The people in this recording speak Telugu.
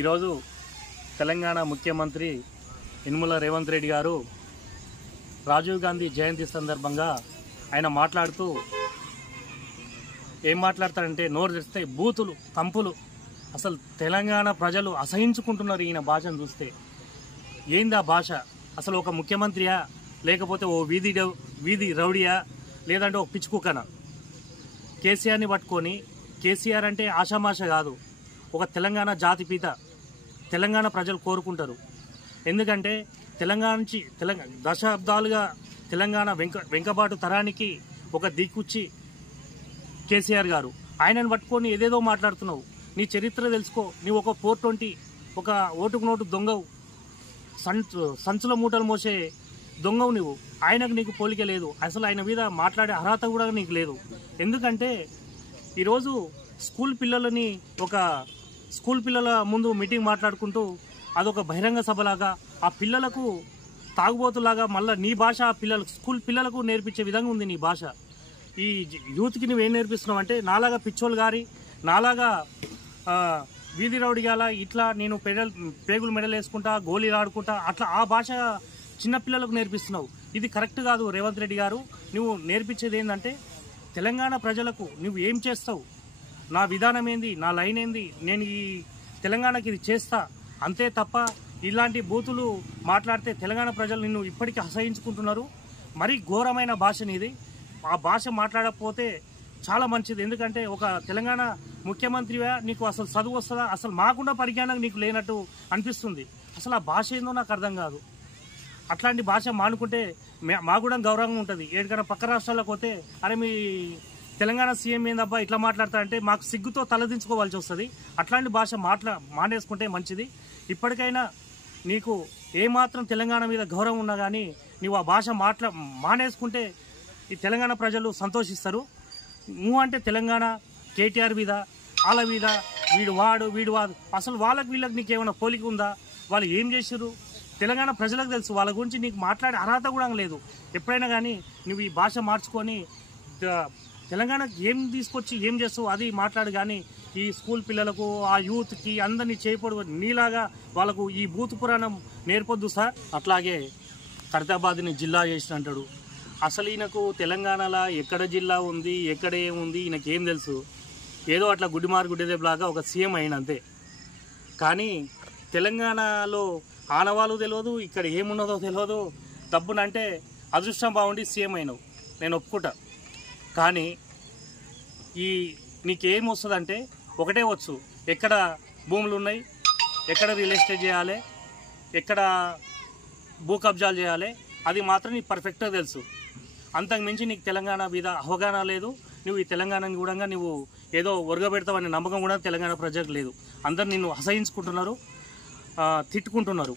ఈరోజు తెలంగాణ ముఖ్యమంత్రి యనమల రేవంత్ రెడ్డి గారు రాజీవ్ గాంధీ జయంతి సందర్భంగా ఆయన మాట్లాడుతూ ఏం మాట్లాడతారంటే నోరు తెరిస్తే బూతులు కంపులు. అసలు తెలంగాణ ప్రజలు అసహించుకుంటున్నారు ఈయన భాషను చూస్తే. ఏంది ఆ భాష? అసలు ఒక ముఖ్యమంత్రియా, లేకపోతే ఓ వీధి రౌడియా, లేదంటే ఒక పిచ్చుకుక్కనా? కేసీఆర్ని పట్టుకొని, కేసీఆర్ అంటే ఆషామాష కాదు, ఒక తెలంగాణ జాతిపిత. తెలంగాణ ప్రజలు కోరుకుంటారు. ఎందుకంటే దశాబ్దాలుగా తెలంగాణ వెంకబాటు తరానికి ఒక దిక్కుచ్చి కేసీఆర్ గారు. ఆయనను పట్టుకొని ఏదేదో మాట్లాడుతున్నావు. నీ చరిత్ర తెలుసుకో. నీవు ఒక 420, ఒక ఓటుకు నోటు దొంగవు, సంచుల మూటలు మోసే దొంగవు నువ్వు. ఆయనకు నీకు పోలిక లేదు. అసలు ఆయన మీద మాట్లాడే అర్హత కూడా నీకు లేదు. ఎందుకంటే ఈరోజు స్కూల్ పిల్లల ముందు మీటింగ్ మాట్లాడుకుంటూ అదొక బహిరంగ సభలాగా, ఆ పిల్లలకు తాగుబోతులాగా మళ్ళీ నీ భాష స్కూల్ పిల్లలకు నేర్పించే విధంగా ఉంది నీ భాష. ఈ యూత్కి నువ్వేం నేర్పిస్తున్నావు అంటే నాలాగా పిచ్చోళ్ళు గారి, నాలాగా వీధి రౌడి గాల, ఇట్లా నేను పేగులు మెడలు వేసుకుంటా, గోళీలు ఆడుకుంటా, అట్లా ఆ భాష చిన్నపిల్లలకు నేర్పిస్తున్నావు. ఇది కరెక్ట్ కాదు రేవంత్ రెడ్డి గారు. నువ్వు నేర్పించేది ఏంటంటే తెలంగాణ ప్రజలకు నువ్వు ఏం చేస్తావు, నా విధానం ఏంది, నా లైన్ ఏంది, నేను ఈ తెలంగాణకి ఇది చేస్తా, అంతే తప్ప ఇలాంటి బూతులు మాట్లాడితే తెలంగాణ ప్రజలు నిన్ను ఇప్పటికీ అసహించుకుంటున్నారు. మరీ ఘోరమైన భాష నీది. ఆ భాష మాట్లాడకపోతే చాలా మంచిది. ఎందుకంటే ఒక తెలంగాణ ముఖ్యమంత్రిగా నీకు అసలు చదువు వస్తుందా? అసలు మాకుండా పరిజ్ఞానం నీకు లేనట్టు అనిపిస్తుంది. అసలు ఆ భాష ఏందో నాకు అర్థం కాదు. అట్లాంటి భాష మానుకుంటే మాకు కూడా గౌరవంగా ఉంటుంది. ఏడికైనా పక్క రాష్ట్రాలకు పోతే అరే మీ తెలంగాణ సీఎం ఏందబ్బా ఇట్లా మాట్లాడతారంటే మాకు సిగ్గుతో తలదించుకోవాల్సి వస్తుంది. అట్లాంటి భాష మానేసుకుంటే మంచిది. ఇప్పటికైనా నీకు ఏమాత్రం తెలంగాణ మీద గౌరవం ఉన్నా కానీ నీవు ఆ భాష మానేసుకుంటే ఈ తెలంగాణ ప్రజలు సంతోషిస్తారు. నువ్వు అంటే తెలంగాణ కేటీఆర్ మీద, వాళ్ళ మీద, వీడు వాడు అసలు వీళ్ళకి నీకేమైనా పోలిక ఉందా? వాళ్ళు ఏం చేశారు తెలంగాణ ప్రజలకు తెలుసు. వాళ్ళ గురించి నీకు మాట్లాడే అర్హత కూడా లేదు. ఎప్పుడైనా కానీ నువ్వు ఈ భాష మార్చుకొని తెలంగాణకు ఏం తీసుకొచ్చి ఏం చేస్తావు అది మాట్లాడు. కానీ ఈ స్కూల్ పిల్లలకు, ఆ యూత్కి అందరినీ చేయకూడదు. నీలాగా వాళ్ళకు ఈ బూతు పురాణం నేర్పొద్దు సార్. అట్లాగే ఖైరతాబాద్ని జిల్లా చేసిన అంటాడు. అసలు ఈయనకు తెలంగాణలో ఎక్కడ జిల్లా ఉంది, ఎక్కడ ఏముంది ఈయనకి ఏం తెలుసు? ఏదో అట్లా గుడ్డిదేపులాగా ఒక సీఎం అయిన అంతే. కానీ తెలంగాణలో ఆనవాళ్ళు తెలియదు, ఇక్కడ ఏమున్నదో తెలియదు. డబ్బునంటే అదృష్టం బాగుండి సీఎం అయినావు, నేను ఒప్పుకుంటా. కానీ నీకేం వస్తుందంటే ఒకటే వచ్చు, ఎక్కడ భూములు ఉన్నాయి, ఎక్కడ రియల్ ఎస్టేట్ చేయాలి, ఎక్కడ భూ కబ్జాలు చేయాలి, అది మాత్రం నీకు పర్ఫెక్ట్గా తెలుసు. అంతకు మించి నీకు తెలంగాణ మీద అవగాహన లేదు. నువ్వు ఈ తెలంగాణని కూడా నువ్వు ఏదో ఒరగబెడతావనే నమ్మకం కూడా తెలంగాణ ప్రజలకు లేదు. అందరు నిన్ను అసహించుకుంటున్నారు, తిట్టుకుంటున్నారు.